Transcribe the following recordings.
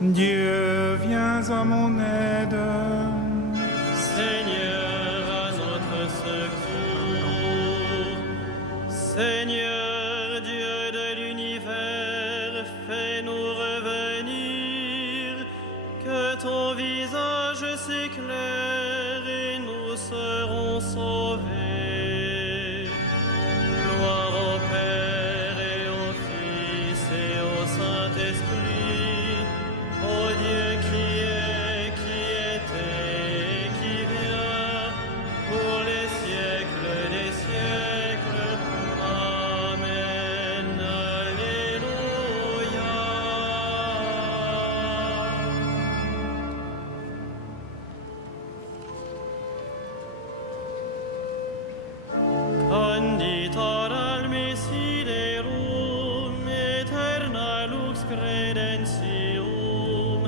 Dieu, viens à mon aide. Seigneur, à notre secours. Seigneur, Dieu de l'univers, fais-nous revenir, que ton visage s'éclaire et nous serons sauvés. Gloire au Père et au Fils et au Saint-Esprit, au Dieu qui est, qui était et qui vient, pour les siècles des siècles. Amen. Alléluia. Conditor al Messiderum, aeterna lux credentium,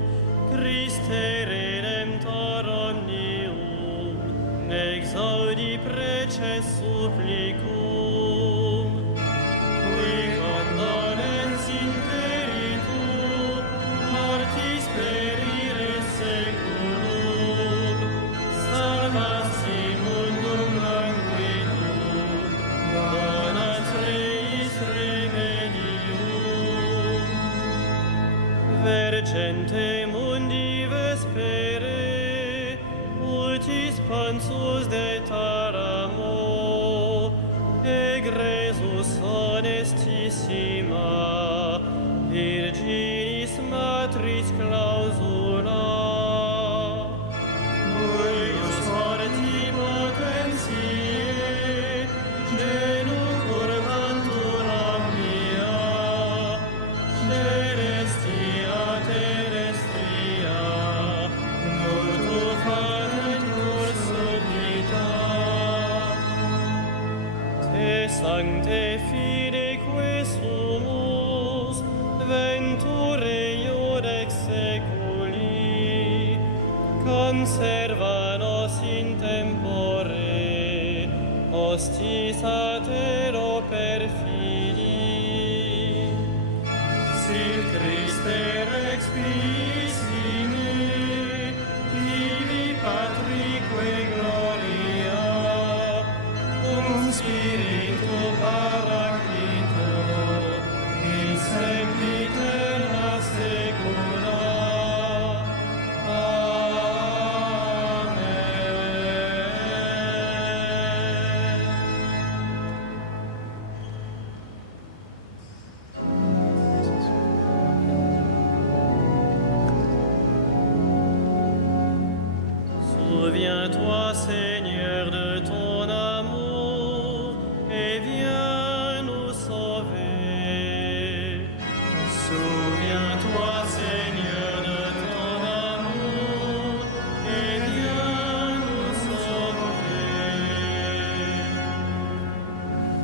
Christe Redemptor omnium, exaudi preces supplicum, qui condolens interitu, mortis perire seculum, salvasti mundum languidum, donat reis remedium. Vergente mundi vespere, ultis pansus de taramo, egresus honestissima, Virginis matris clausula. Buius forti potentiae, genu curvantur omnia, celestia terrestria, nutu facentur subdita. Te sancte fideque sumus, venture iudex seculi, conserva nos in tempore, hostis a tero perfidi. Sit Christe rex pissime, tibi Patrique gloria, Spiritu Paraclito, in sempiterna secula. Souviens-toi, Seigneur, de ton amour, et viens nous sauver. Souviens-toi, Seigneur, de ton amour, et viens nous sauver.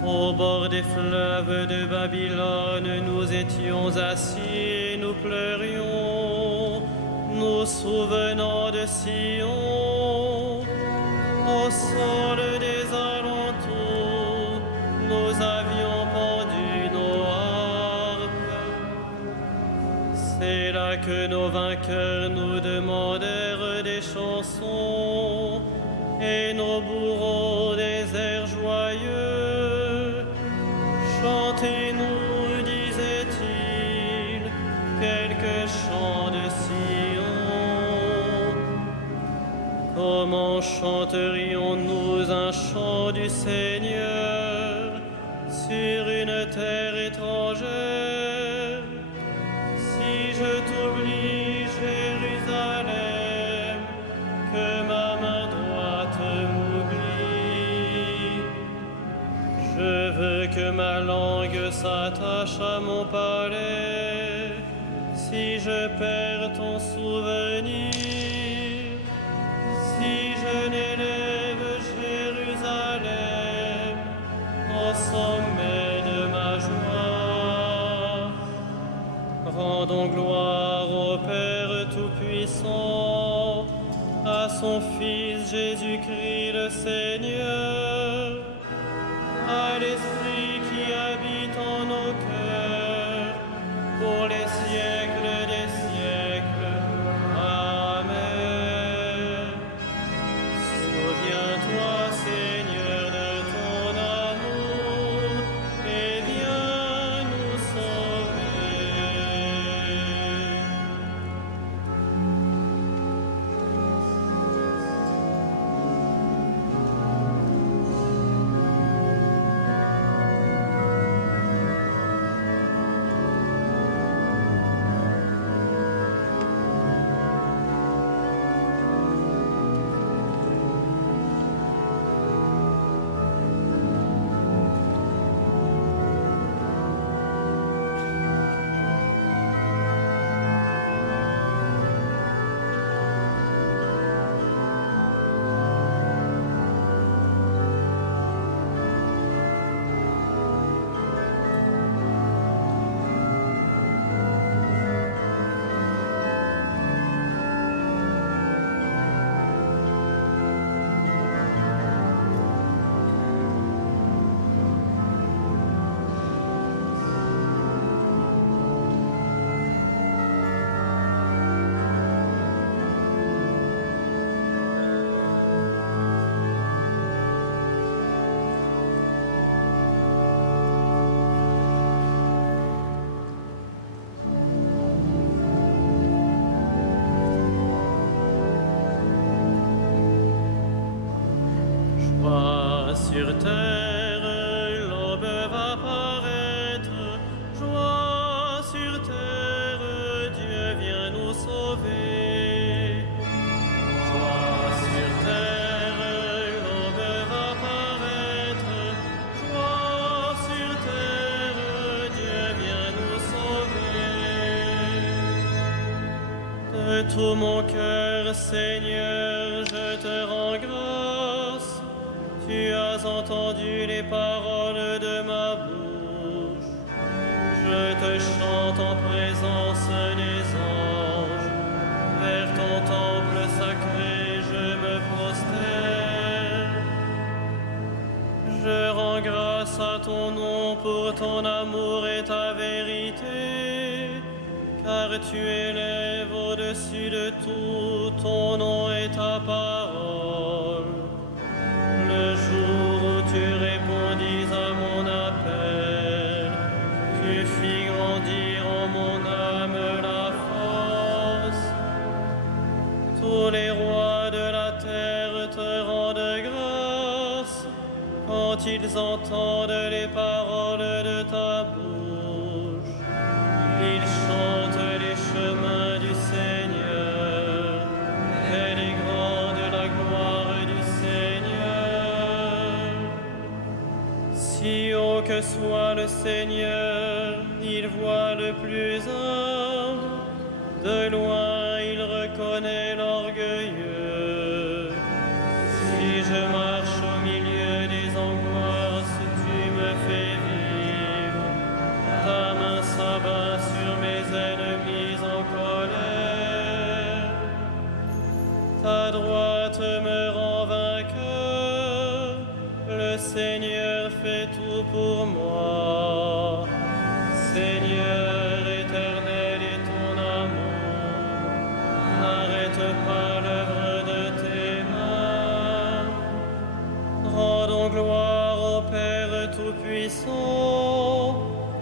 Au bord des fleuves de Babylone, nous étions assis et nous pleurions, nous souvenant de Sion. Au sol des alentours, nous avions pendu nos harpes. C'est là que nos vainqueurs nous demandèrent des chansons et nos bourreaux des airs joyeux. Chantez-nous, disait-il, quelques chants de Sion. Comment chanterions-nous un chant du Seigneur sur une terre étrangère? Si je t'oublie, Jérusalem, que ma main droite m'oublie. Je veux que ma langue s'attache à mon palais, si je perds ton souvenir. Si je n'élève Jérusalem au sommet de ma joie, rendons gloire au Père Tout-Puissant, à son Fils Jésus-Christ le Seigneur, à l'Esprit qui habite en nos cœurs, pour les siècles des siècles. sur terre, l'aube va paraître. Joie sur terre, Dieu vient nous sauver. Joie sur terre, l'aube va paraître. Joie sur terre, Dieu vient nous sauver. De tout mon cœur, Seigneur, je te rends grâce. Tu as entendu les paroles de ma bouche. Je te chante en présence des anges. Vers ton temple sacré, je me prosterne. Je rends grâce à ton nom pour ton amour et ta vérité, car tu élèves au-dessus de tout ton nom et ta parole. Le jour où tu répondis à mon appel, tu fis grandir en mon âme la force. Tous les rois de la terre te rendent grâce quand ils entendent les paroles de ta bouche. Ils chantent les chemins du Seigneur et les grands de la gloire du Seigneur. Si haut que soit le Seigneur, il voit le plus humble. De loin, il reconnaît l'orgueilleux. Si je marche au milieu des angoisses, tu me fais vivre. Ta main s'abat sur mes ennemis en colère. Ta droite me rend vainqueur. Le Seigneur fait tout pour moi. Seigneur éternel et ton amour, n'arrête pas l'œuvre de tes mains. Rendons gloire au Père Tout-Puissant,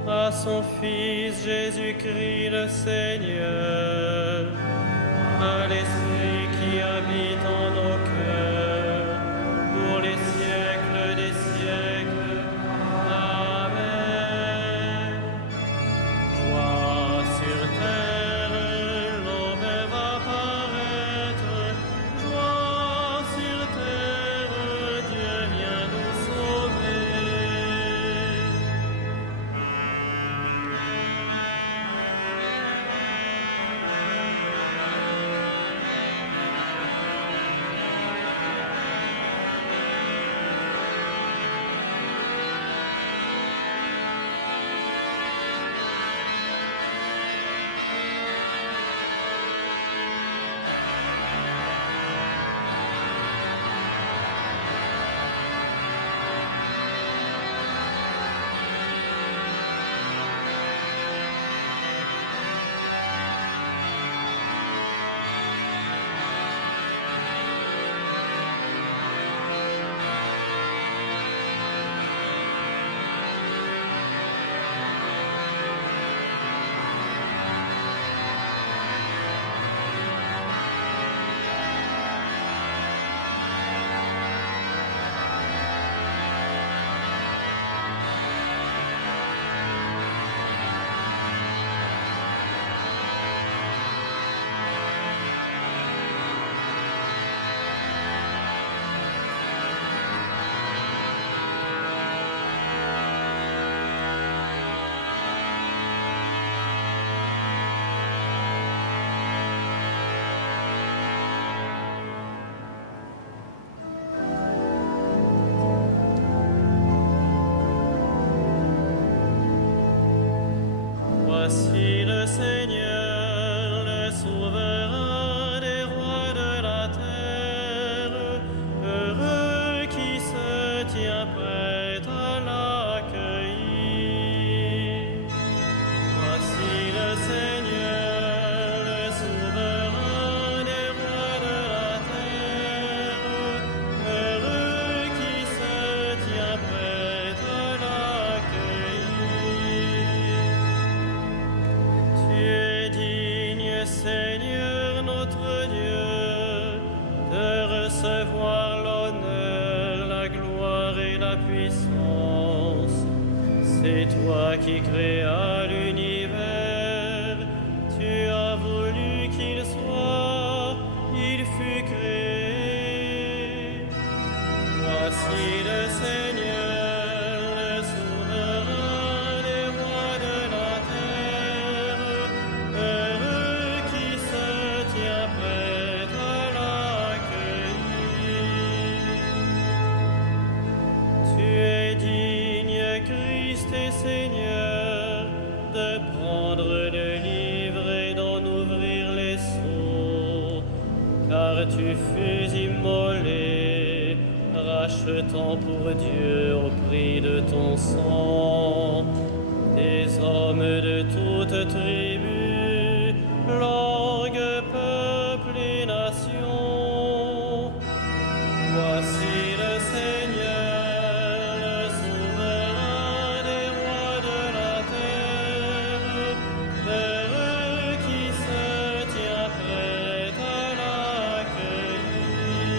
à son Fils Jésus-Christ le Seigneur, à l'Esprit qui habite en nos cœurs, pour les siècles des siècles. Amen. Joie sur terre, l'aube va paraître. Joie sur terre, Dieu vient nous sauver. Voici le Seigneur, le souverain des rois de la terre, heureux qui se tient prêt à l'accueillir. Voici le Seigneur, le souverain des rois de la terre, heureux qui se tient prêt à l'accueillir. Tu es digne, Seigneur notre Dieu, de recevoir l'honneur, la gloire et la la puissance. C'est toi qui créas l'univers, tu as voulu qu'il soit, il fut créé. Voici le Seigneur, le souverain des rois de la terre, heureux qui se tient prêt à l'accueillir. Tu es digne, Christ et Seigneur, de prendre le livre et d'en ouvrir les sceaux, car tu fus immolé, rachetant pour Dieu au prix de ton sang des hommes de toutes tribus, langues, peuples et nations. Voici le Seigneur, le souverain des rois de la terre, heureux qui se tient prêt à l'accueillir.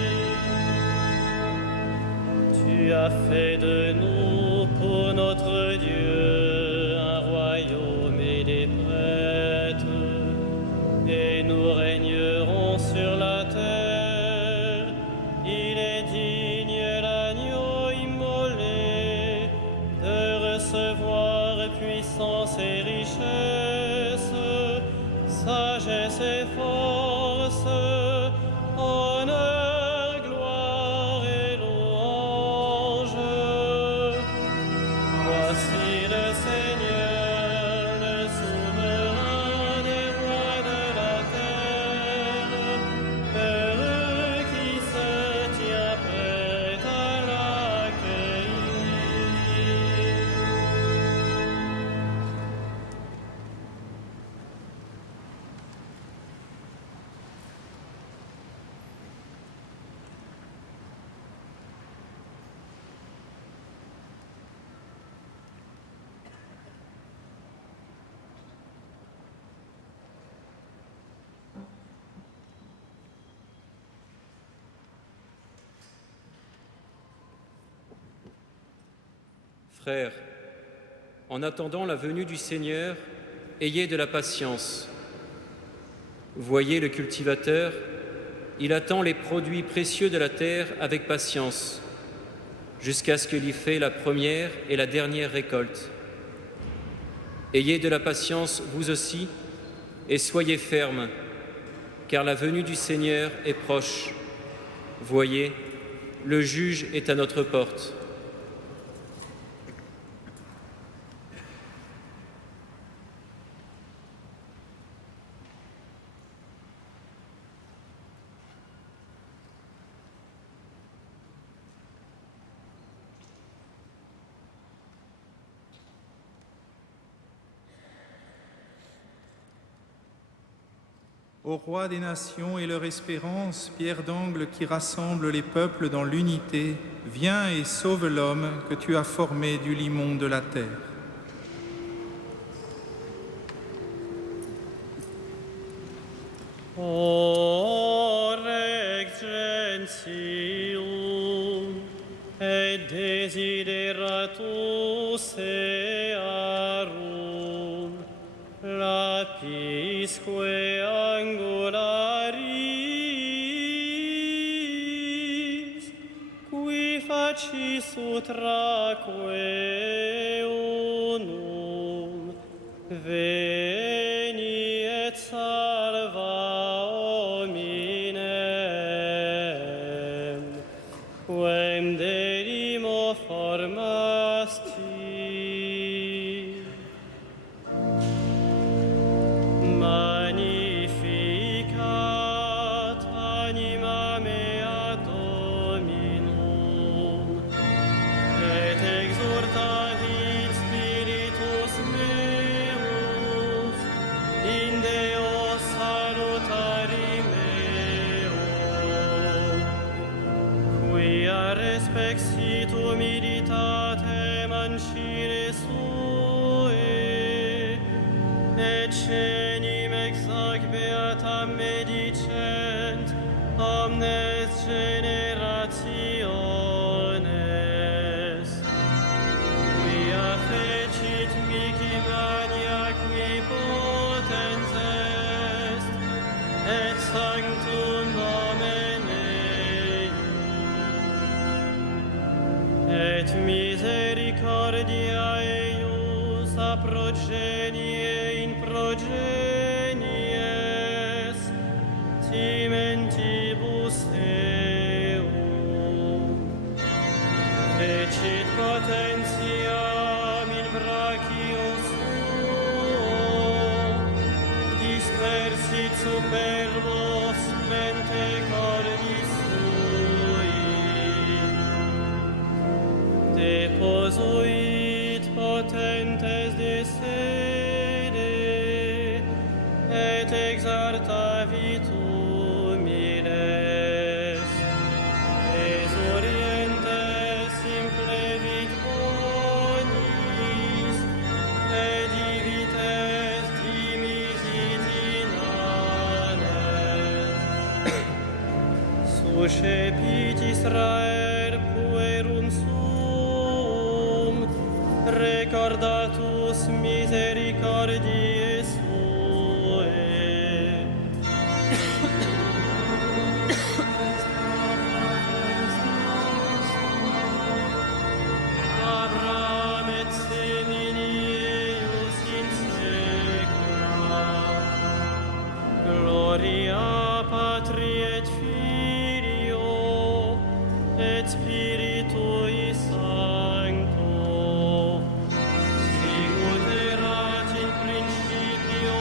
Tu as fait de nous pour notre Dieu un royaume et des prêtres, et nous régnerons sur la terre. Il est digne, l'agneau immolé, de recevoir puissance et richesse, sagesse et force, honneur, gloire et louange. Voici le Seigneur, le souverain des rois de la terre, heureux qui se tient prêt à l'accueillir. Frères, en attendant la venue du Seigneur, ayez de la patience. Voyez le cultivateur, il attend les produits précieux de la terre avec patience, jusqu'à ce qu'il y fait la première et la dernière récolte. Ayez de la patience vous aussi, et soyez fermes, car la venue du Seigneur est proche. Voyez, le juge est à notre porte. Ô roi des nations et leur espérance, pierre d'angle qui rassemble les peuples dans l'unité, viens et sauve l'homme que tu as formé du limon de la terre. O Rex Gentium, et desideratus earum, lapisque angularis, qui facis utraque unum, veni et salva hominem, quem delimo formasti. Magnificat anima mea Dominum, et exultavit spiritus meus in Deo salutari meo, quia respexit humilitatem ancire sue, et cenim exact beatam medicent omnes generationes. et misericordia eius a progenie in progenies, timentibus eum. Fecit potentiam in brachio suo, dispersit superbos mente cordis sui. Deposuit potentes de sede, et exaltavit humiles. Exorientes implevit bonis, et divites dimisit inanes. Suscepit Israel puerum sum, recordatus misericordiae sue. Abraham et semini eius in saecula, gloria Patri et Filio et Spiritui Sancto, sicut erat in principio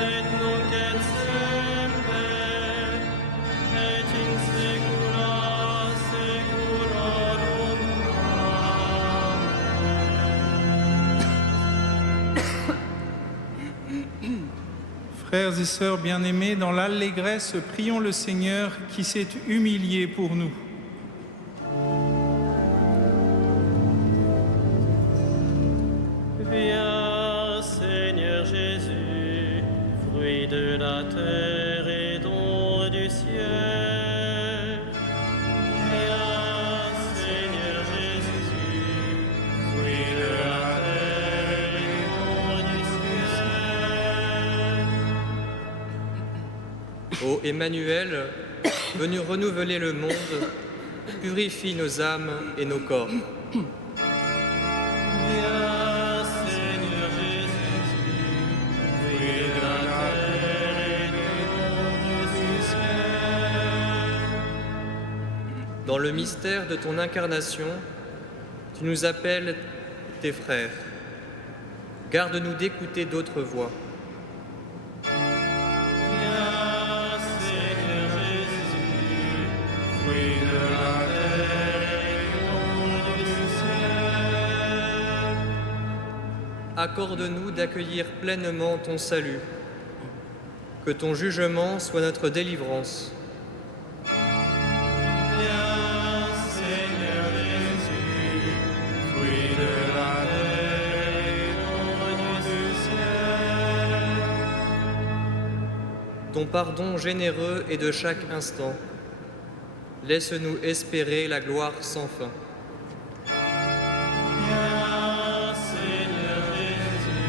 et nunc et semper et in saecula saeculorum. Frères et sœurs bien-aimés, dans l'allégresse, prions le Seigneur qui s'est humilié pour nous. Viens, Seigneur Jésus, fruit de la terre et don du ciel. Viens, Seigneur Jésus, fruit de la terre et don du ciel. Ô Emmanuel, venu renouveler le monde, purifie nos âmes et nos corps. Viens, Seigneur Jésus, fruit de la terre et don du ciel. Dans le mystère de ton incarnation, tu nous appelles tes frères. Garde-nous d'écouter d'autres voix. Viens, Seigneur Jésus, fruit de la terre et don du ciel. Accorde-nous d'accueillir pleinement ton salut. Que ton jugement soit notre délivrance. Viens, Seigneur Jésus, fruit de la terre et don du ciel. Ton pardon généreux est de chaque instant. Laisse-nous espérer la gloire sans fin. Viens, Seigneur Jésus,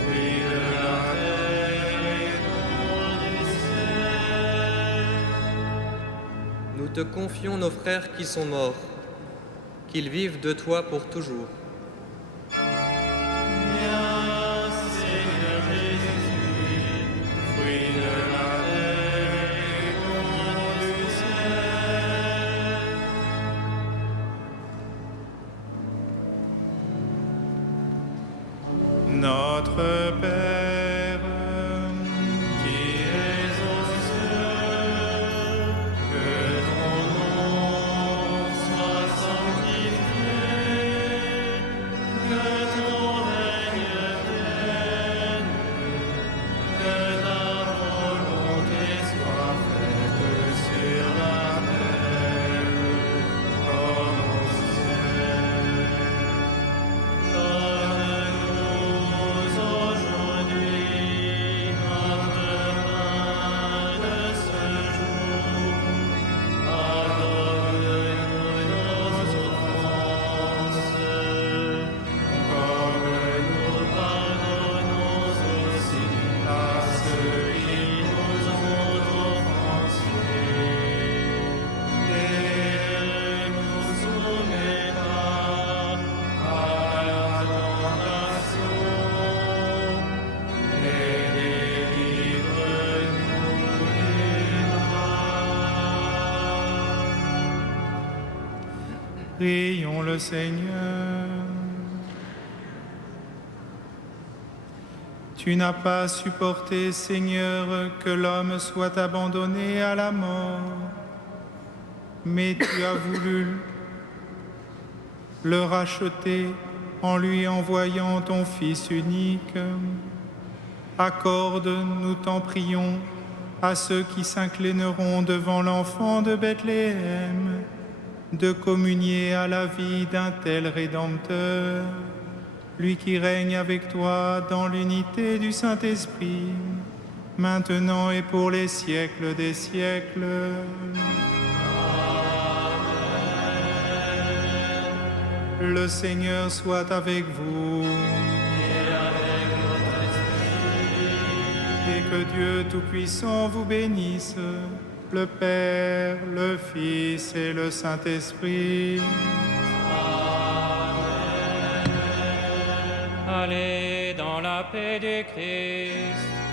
fruit de la terre et don du ciel. Nous te confions nos frères qui sont morts, qu'ils vivent de toi pour toujours. Viens, Seigneur Jésus, fruit de la terre et don du ciel. Notre Père, Qui es aux cieux, que ton nom soit sanctifié, que ton règne vienne, que ta volonté soit faite sur la terre comme au ciel. Donne-nous aujourd'hui Prions le Seigneur. Tu n'as pas supporté, Seigneur, que l'homme soit abandonné à la mort, mais tu as voulu le racheter en lui envoyant ton Fils unique. Accorde, nous t'en prions, à ceux qui s'inclineront devant l'enfant de Bethléem, de communier à la vie d'un tel Rédempteur, lui qui règne avec toi dans l'unité du Saint-Esprit, maintenant et pour les siècles des siècles. Amen. Le Seigneur soit avec vous. Et avec votre esprit. Et que Dieu Tout-Puissant vous bénisse, le Père, le Fils et le Saint-Esprit. Allez dans la paix du Christ.